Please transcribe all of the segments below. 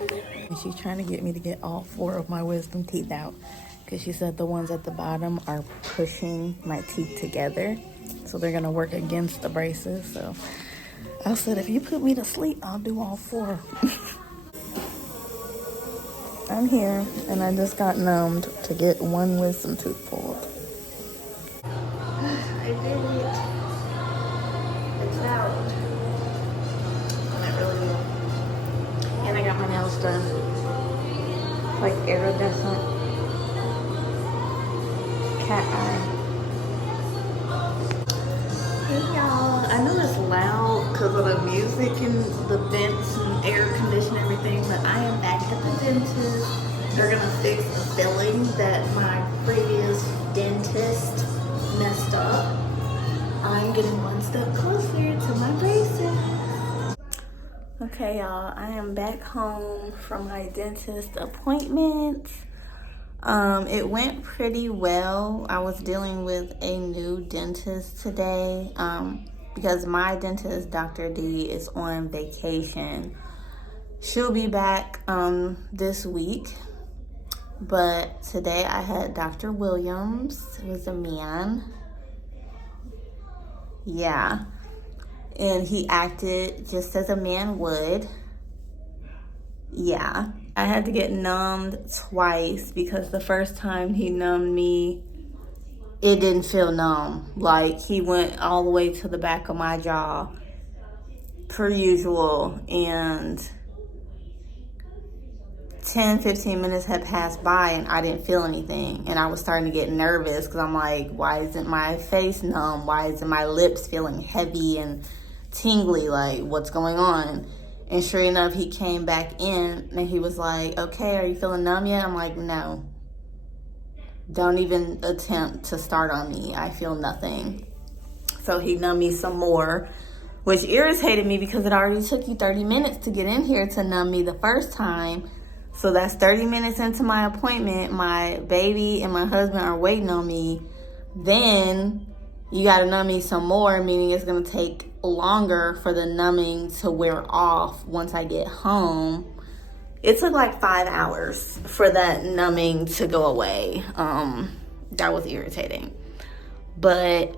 And she's trying to get me to get all 4 of my wisdom teeth out because she said the ones at the bottom are pushing my teeth together. So they're gonna work against the braces. So I said, if you put me to sleep, I'll do all 4. I'm here and I just got numbed to get 1 wisdom tooth pulled. I did it. It's out. Not really well. And I got my nails done. Like iridescent cat eye. Hey y'all. I know it's loud because of the music and the vents and air conditioning and everything, but I am back at the dentist. They're gonna fix a filling that my previous dentist messed up. I'm getting 1 step closer to my braces. Okay, y'all, I am back home from my dentist appointment. It went pretty well. I was dealing with a new dentist today because my dentist, Dr. D, is on vacation. She'll be back this week. But today I had Dr. Williams, who's a man. Yeah. And he acted just as a man would. Yeah. I had to get numbed twice because the first time he numbed me, it didn't feel numb. Like he went all the way to the back of my jaw, per usual, and 10-15 minutes had passed by and I didn't feel anything, and I was starting to get nervous because I'm like, why isn't my face numb? Why isn't my lips feeling heavy and tingly? Like, what's going on? And sure enough, he came back in and he was like, okay, are you feeling numb yet? I'm like, no, don't even attempt to start on me. I feel nothing. So he numbed me some more, which irritated me because it already took you 30 minutes to get in here to numb me the first time. So that's 30 minutes into my appointment. My baby and my husband are waiting on me. Then you got to numb me some more, meaning it's going to take longer for the numbing to wear off once I get home. It took like 5 hours for that numbing to go away. That was irritating. But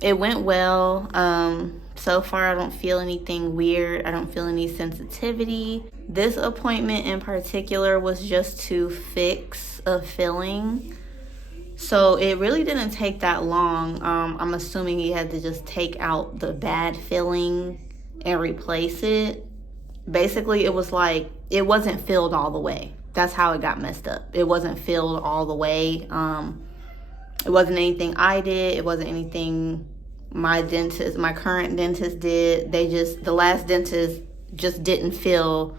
it went well. So far, I don't feel anything weird. I don't feel any sensitivity. This appointment in particular was just to fix a filling. So it really didn't take that long. I'm assuming he had to just take out the bad filling and replace it. Basically, it was like, it wasn't filled all the way. That's how it got messed up. It wasn't filled all the way. It wasn't anything I did. It wasn't anything my current dentist did. The last dentist just didn't fill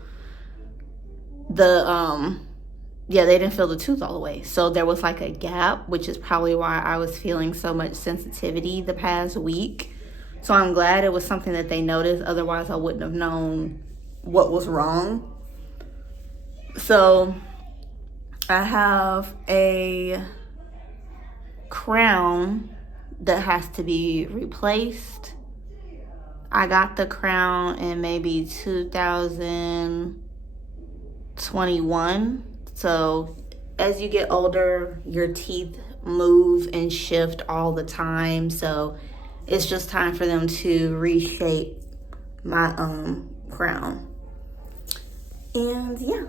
they didn't fill the tooth all the way. So there was like a gap, which is probably why I was feeling so much sensitivity the past week. So I'm glad it was something that they noticed. Otherwise, I wouldn't have known what was wrong. So I have a crown that has to be replaced. I got the crown in maybe 2021. So as you get older, your teeth move and shift all the time. So it's just time for them to reshape my crown. And yeah,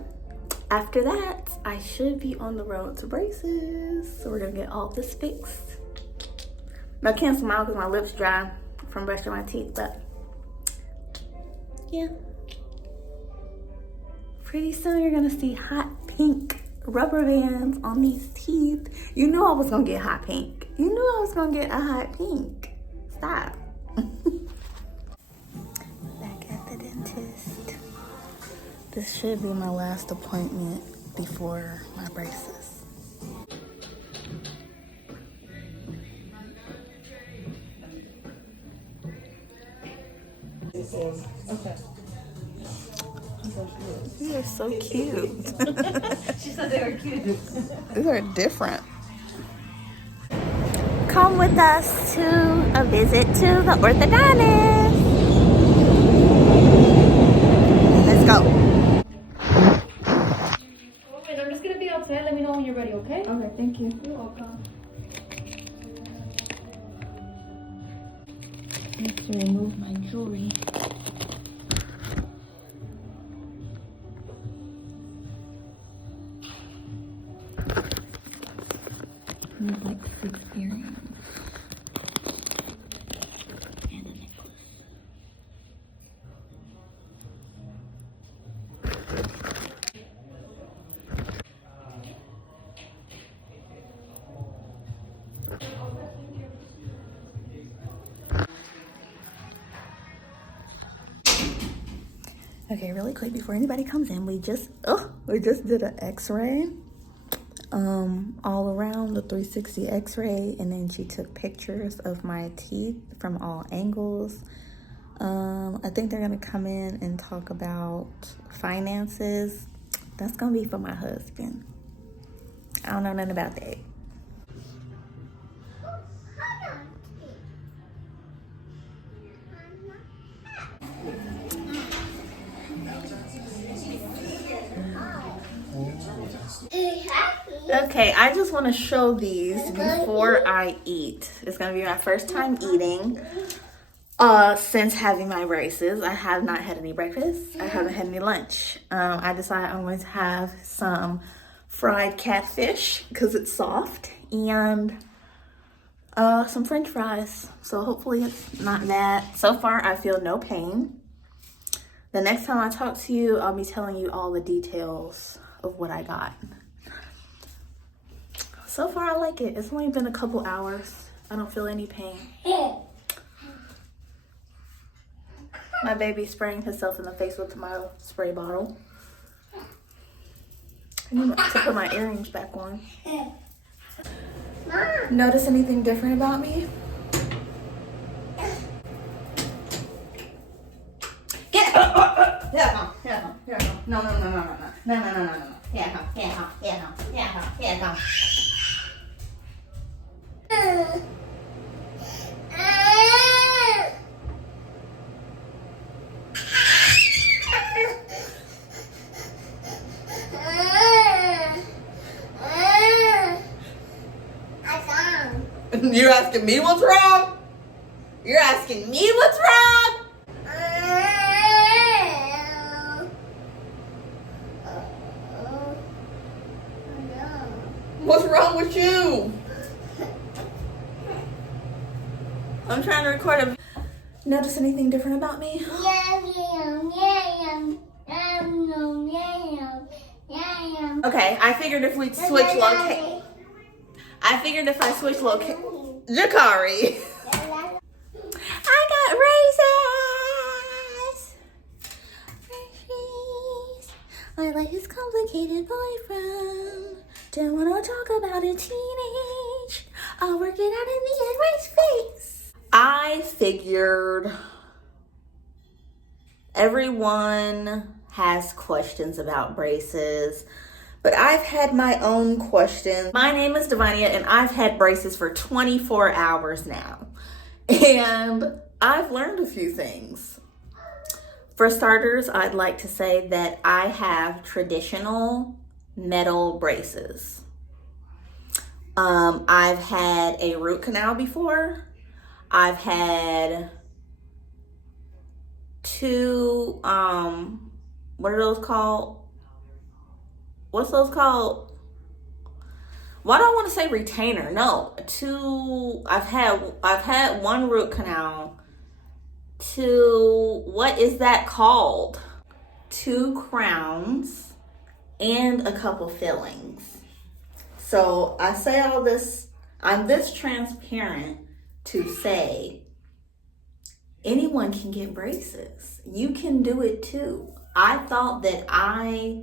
after that, I should be on the road to braces. So we're gonna get all this fixed. I can't smile because my lips dry from brushing my teeth, but yeah. Pretty soon you're gonna see hot pink rubber bands on these teeth. You knew I was gonna get hot pink. You knew I was gonna get a hot pink. Stop. Back at the dentist. This should be my last appointment before my braces. Okay. These are so cute. She said they were cute. These are different. Come with us to a visit to the orthodontist. Let's go. have to remove my jewelry. There's like 6 earrings and a necklace. Okay, really quick before anybody comes in, we just did an x-ray all around, the 360 x-ray, and then she took pictures of my teeth from all angles. I think they're gonna come in and talk about finances. That's gonna be for my husband. I don't know nothing about that. Okay, I just want to show these before I eat. It's gonna be my first time eating since having my braces. I have not had any breakfast. I haven't had any lunch. I decided I'm going to have some fried catfish because it's soft, and some french fries. So hopefully it's not that. So far I feel no pain. The next time I talk to you, I'll be telling you all the details of what I got. So far I like it. It's only been a couple hours. I don't feel any pain. My baby's spraying himself in the face with my spray bottle. I need to put my earrings back on. Notice anything different about me? Get up! No. Yeah. You're asking me what's wrong? You're asking me what's wrong? What's wrong with you? I'm trying to record a... Notice anything different about me? Okay, I figured if we switch location... I figured if I switch location... Jakari. I got raises. I like his complicated boyfriend. Don't want to talk about a teenage. I'll work it out in the end, raise face. I figured everyone has questions about braces, but I've had my own questions. My name is Devania, and I've had braces for 24 hours now. And I've learned a few things. For starters, I'd like to say that I have traditional metal braces. I've had a root canal before. I've had 2, what are those called? What's those called? Why do I want to say retainer? No, 2, I've had 1 root canal. 2, what is that called? 2 crowns and a couple fillings. So I say all this, I'm this transparent to say anyone can get braces. You can do it too. I thought that I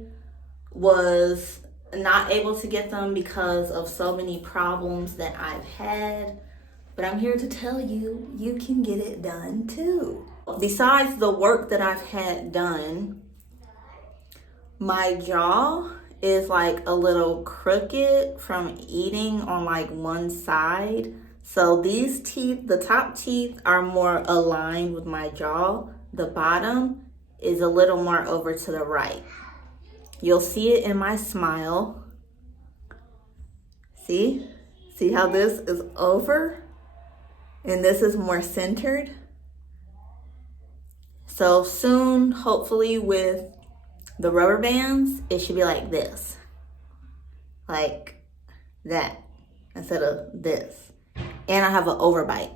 was not able to get them because of so many problems that I've had, but I'm here to tell you, you can get it done too. Besides the work that I've had done, my jaw is like a little crooked from eating on like one side. So these teeth, the top teeth are more aligned with my jaw. The bottom is a little more over to the right. You'll see it in my smile. See how this is over and this is more centered? So soon, hopefully with the rubber bands, it should be like this. Like that instead of this. And I have an overbite.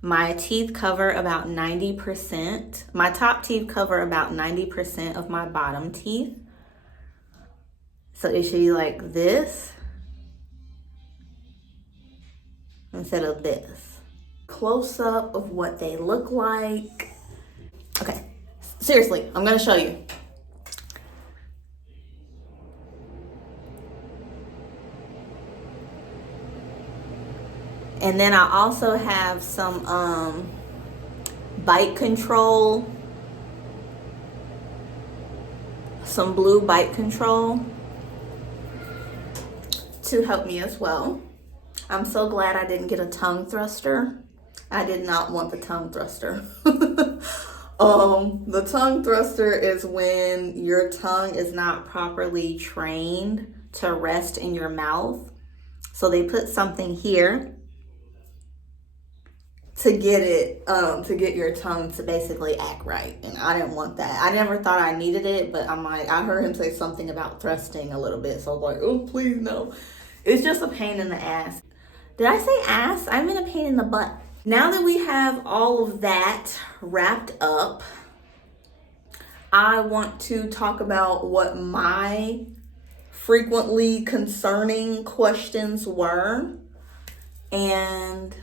My teeth cover about 90%. My top teeth cover about 90% of my bottom teeth. So it should be like this instead of this. Close up of what they look like. Okay, seriously, I'm gonna show you. And then I also have some bite control, some blue bite control to help me as well. I'm so glad I didn't get a tongue thruster. I did not want the tongue thruster. The tongue thruster is when your tongue is not properly trained to rest in your mouth. So they put something here to get it, to get your tongue to basically act right. And I didn't want that. I never thought I needed it, but I'm like, I heard him say something about thrusting a little bit. So I was like, oh, please no. It's just a pain in the ass. Did I say ass? I'm in a pain in the butt. Now that we have all of that wrapped up, I want to talk about what my frequently concerning questions were. And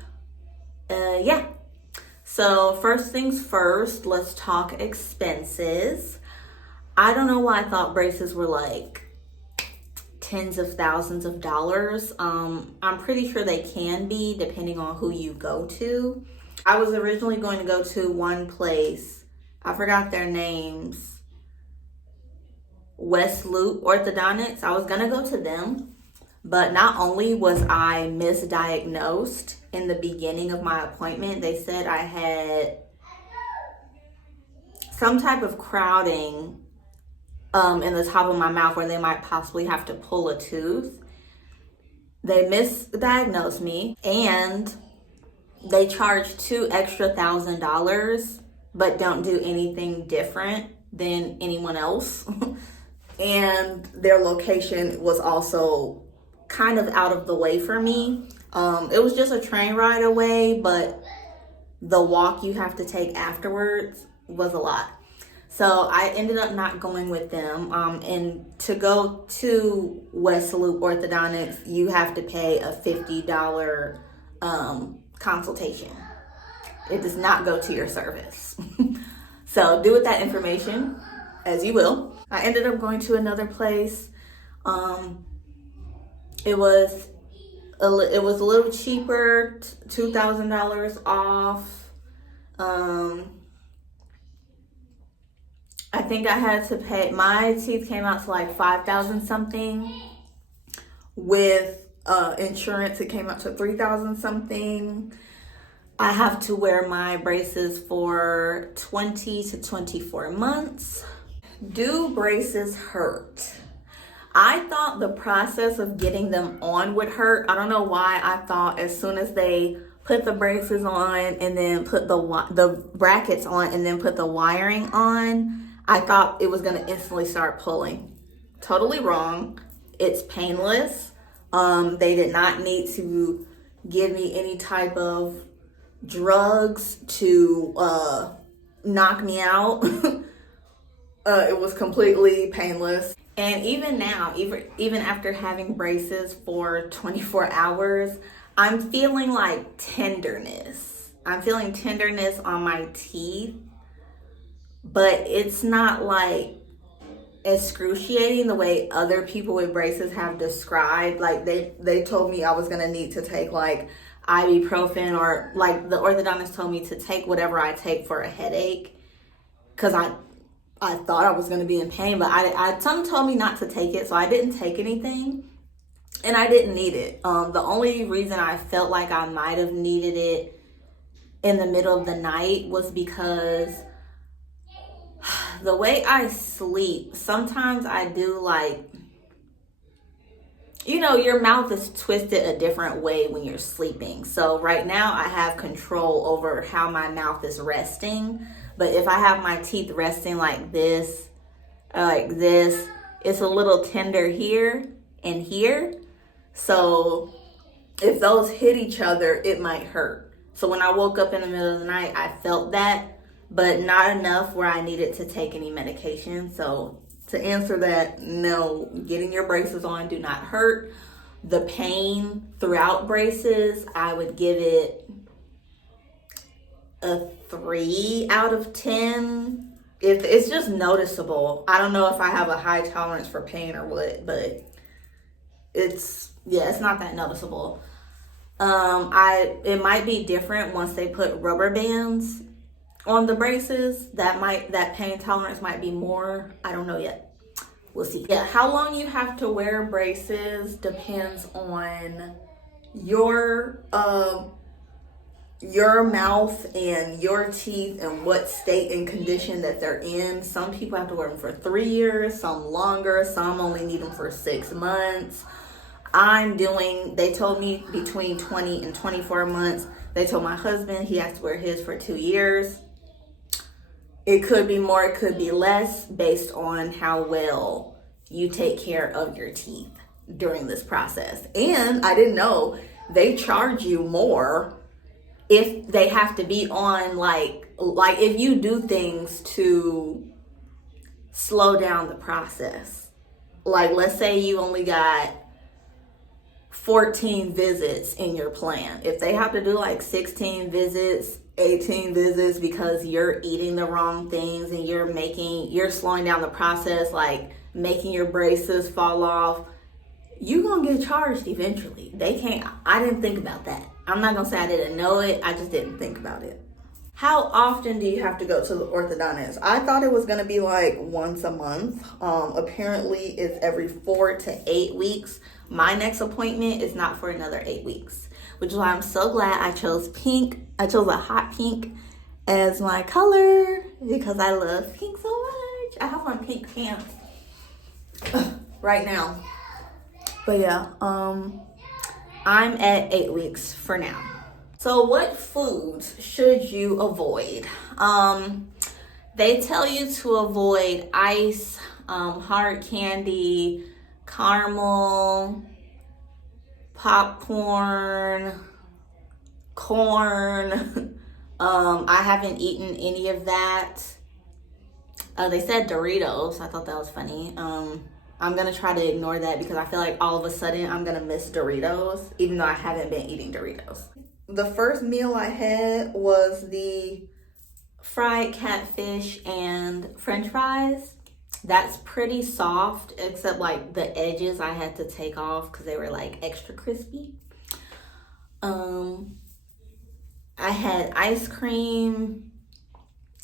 yeah. So first things first, let's talk expenses. I don't know why I thought braces were like tens of thousands of dollars. I'm pretty sure they can be depending on who you go to. I was originally going to go to one place. I forgot their names. West Loop Orthodontics. I was gonna go to them, but not only was I misdiagnosed in the beginning of my appointment, they said I had some type of crowding in the top of my mouth where they might possibly have to pull a tooth. They misdiagnosed me and they charge $2 extra $1,000, but don't do anything different than anyone else. And their location was also kind of out of the way for me. It was just a train ride away, but the walk you have to take afterwards was a lot. So I ended up not going with them. And to go to West Loop Orthodontics, you have to pay a $50 consultation. It does not go to your service. So do with that information as you will. I ended up going to another place. It was a little cheaper, $2,000 off. I think I had to pay, my teeth came out to like 5,000 something. With insurance, it came out to 3,000 something. I have to wear my braces for 20 to 24 months. Do braces hurt? I thought the process of getting them on would hurt. I don't know why I thought as soon as they put the braces on and then put the brackets on and then put the wiring on, I thought it was gonna instantly start pulling. Totally wrong. It's painless. They did not need to give me any type of drugs to knock me out. It was completely painless. And even now, even after having braces for 24 hours, I'm feeling like tenderness. I'm feeling tenderness on my teeth, but it's not like excruciating the way other people with braces have described. Like they told me I was gonna need to take like ibuprofen, or like the orthodontist told me to take whatever I take for a headache, because I thought I was gonna be in pain, but some told me not to take it, so I didn't take anything, and I didn't need it. The only reason I felt like I might have needed it in the middle of the night was because the way I sleep, sometimes I do like you know, your mouth is twisted a different way when you're sleeping. So right now I have control over how my mouth is resting. But if I have my teeth resting like this, it's a little tender here and here. So if those hit each other, it might hurt. So when I woke up in the middle of the night, I felt that, but not enough where I needed to take any medication. So to answer that, no, getting your braces on do not hurt. The pain throughout braces, I would give it a 3 out of 10. If it's just noticeable. I don't know if I have a high tolerance for pain or what, but it's not that noticeable. It might be different once they put rubber bands on the braces. That pain tolerance might be more. I don't know yet. We'll see. Yeah, how long you have to wear braces depends on your mouth and your teeth and what state and condition that they're in. Some people have to wear them for 3 years, some longer, some only need them for 6 months. They told me between 20 and 24 months. They told my husband he has to wear his for 2 years. It could be more, it could be less based on how well you take care of your teeth during this process. And I didn't know they charge you more if they have to be on like if you do things to slow down the process. Like let's say you only got 14 visits in your plan. If they have to do like 16 visits, 18 visits because you're eating the wrong things and you're slowing down the process, like making your braces fall off, you're gonna get charged eventually. I didn't think about that. I'm not gonna say I didn't know it, I just didn't think about it. How often do you have to go to the orthodontist? I thought it was gonna be like once a month. Apparently it's every 4 to 8 weeks. My next appointment is not for another 8 weeks, which is why I'm so glad I chose pink. I chose a hot pink as my color because I love pink so much. I have on pink pants right now. But yeah, I'm at 8 weeks for now. So what foods should you avoid? They tell you to avoid ice, hard candy, caramel, popcorn, corn. I haven't eaten any of that. They said Doritos. I thought that was funny. I'm gonna try to ignore that because I feel like all of a sudden I'm gonna miss Doritos, even though I haven't been eating Doritos. The first meal I had was the fried catfish and French fries. That's pretty soft, except like the edges I had to take off because they were like extra crispy. I had ice cream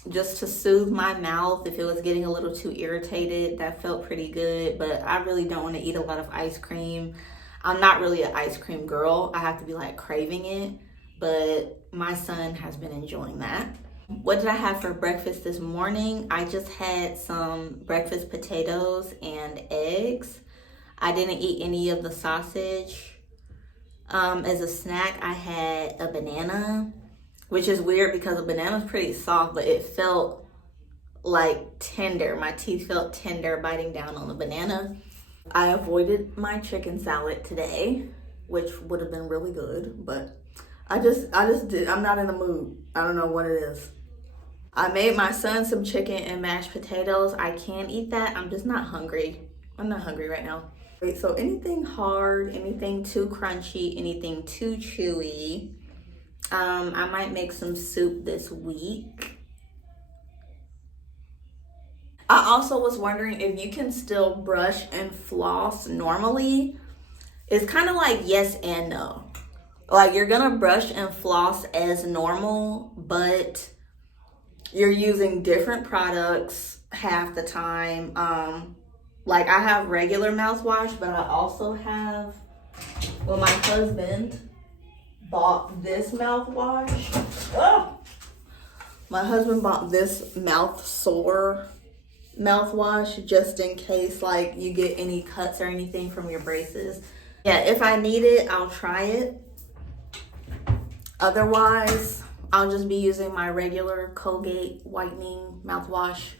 just to soothe my mouth if it was getting a little too irritated. That felt pretty good, but I really don't want to eat a lot of ice cream. I'm not really an ice cream girl. I have to be like craving it, but my son has been enjoying that. What did I have for breakfast this morning? I just had some breakfast potatoes and eggs. I didn't eat any of the sausage. As a snack, I had a banana, which is weird because a banana's pretty soft, but it felt like tender. My teeth felt tender biting down on the banana. I avoided my chicken salad today, which would have been really good, but I just did. I'm not in the mood. I don't know what it is. I made my son some chicken and mashed potatoes. I can eat that. I'm just not hungry. I'm not hungry right now. Wait, so anything hard, anything too crunchy, anything too chewy. I might make some soup this week. I also was wondering if you can still brush and floss normally. It's kind of like yes and no. Like you're gonna brush and floss as normal, but you're using different products half the time. Like I have regular mouthwash, but I also have, well, my husband bought this mouthwash. Oh! My husband bought this mouth sore mouthwash just in case like you get any cuts or anything from your braces. Yeah, if I need it, I'll try it. Otherwise, I'll just be using my regular Colgate whitening mouthwash.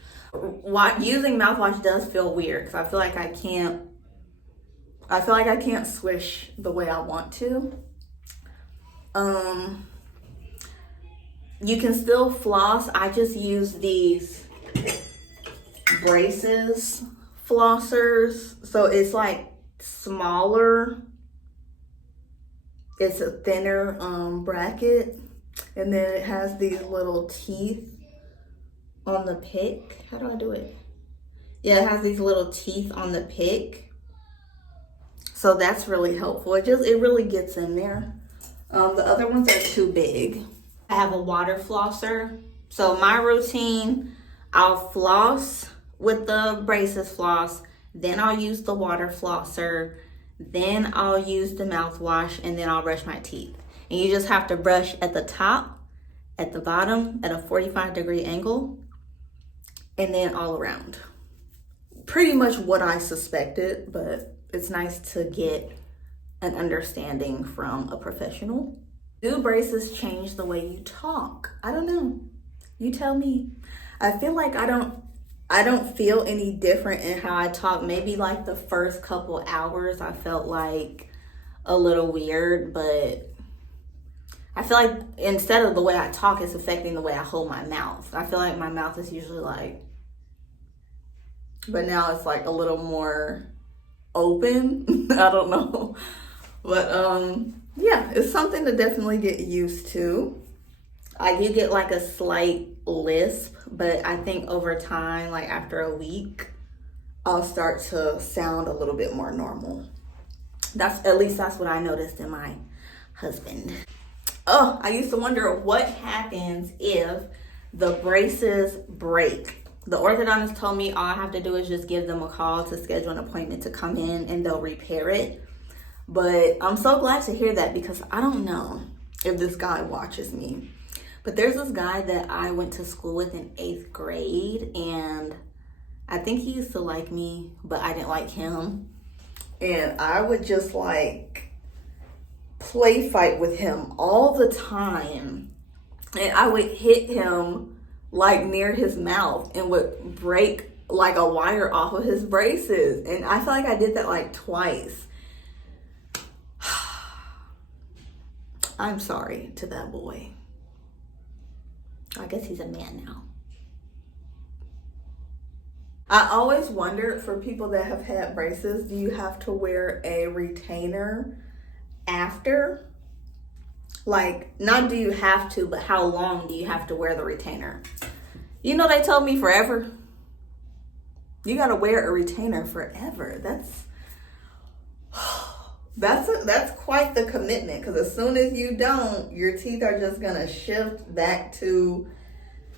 Using mouthwash does feel weird because I feel like I can't swish the way I want to. You can still floss. I just use these braces flossers. So it's like smaller. It's a thinner bracket. And then it has these little teeth on the pick. How do I do it? Yeah, it has these little teeth on the pick. So that's really helpful. It really gets in there. The other ones are too big. I have a water flosser. So my routine, I'll floss with the braces floss, then I'll use the water flosser, then I'll use the mouthwash, and then I'll brush my teeth. And you just have to brush at the top, at the bottom, at a 45-degree angle, and then all around. Pretty much what I suspected, but it's nice to get an understanding from a professional. Do braces change the way you talk? I don't know. You tell me. I feel like I don't feel any different in how I talk. Maybe like the first couple hours I felt like a little weird, but I feel like instead of the way I talk, it's affecting the way I hold my mouth. I feel like my mouth is usually like, but now it's like a little more open. I don't know. But yeah, it's something to definitely get used to. I do get like a slight lisp, but I think over time, like after a week, I'll start to sound a little bit more normal. At least that's what I noticed in my husband. Oh, I used to wonder what happens if the braces break. The orthodontist told me all I have to do is just give them a call to schedule an appointment to come in and they'll repair it. But I'm so glad to hear that because I don't know if this guy watches me. But there's this guy that I went to school with in 8th grade, and I think he used to like me, but I didn't like him. And I would just like play fight with him all the time. And I would hit him like near his mouth and would break like a wire off of his braces. And I feel like I did that like twice. I'm sorry to that boy. I guess he's a man now. I always wondered for people that have had braces, do you have to wear a retainer after? Like, not do you have to, but how long do you have to wear the retainer? You know, they told me forever. You gotta wear a retainer forever. That's quite the commitment, because as soon as you don't, your teeth are just gonna shift back to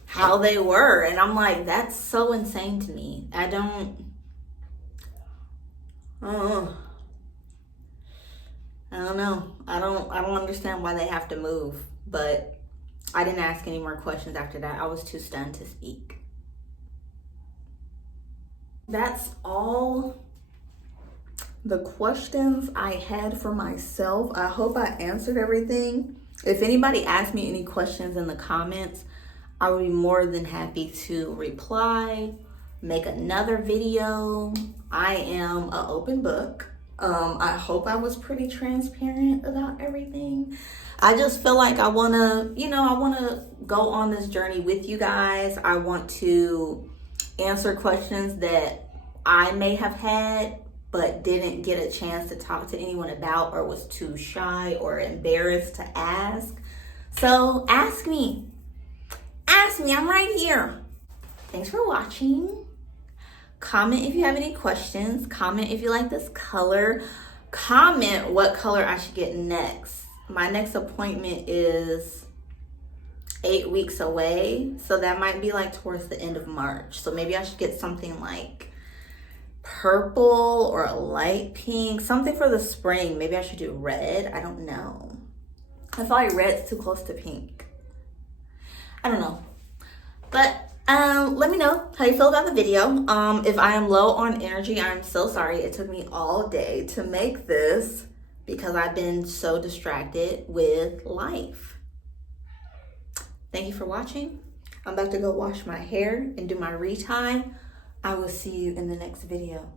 how they were. And I'm like, that's so insane to me. I don't know. I don't understand why they have to move, but I didn't ask any more questions after that. I was too stunned to speak. That's all the questions I had for myself. I hope I answered everything. If anybody asks me any questions in the comments, I would be more than happy to reply, make another video. I am an open book. I hope I was pretty transparent about everything. I just feel like I wanna go on this journey with you guys. I want to answer questions that I may have had but didn't get a chance to talk to anyone about, or was too shy or embarrassed to ask. So ask me, I'm right here. Thanks for watching. Comment if you have any questions. Comment if you like this color. Comment what color I should get next. My next appointment is 8 weeks away, so that might be like towards the end of March. So maybe I should get something like purple or a light pink, something for the spring. Maybe I should do red. I don't know. I feel like red's too close to pink. I don't know. But let me know how you feel about the video. If I am low on energy, I'm so sorry. It took me all day to make this. because I've been so distracted with life. Thank you for watching. I'm about to go wash my hair and do my retie. I will see you in the next video.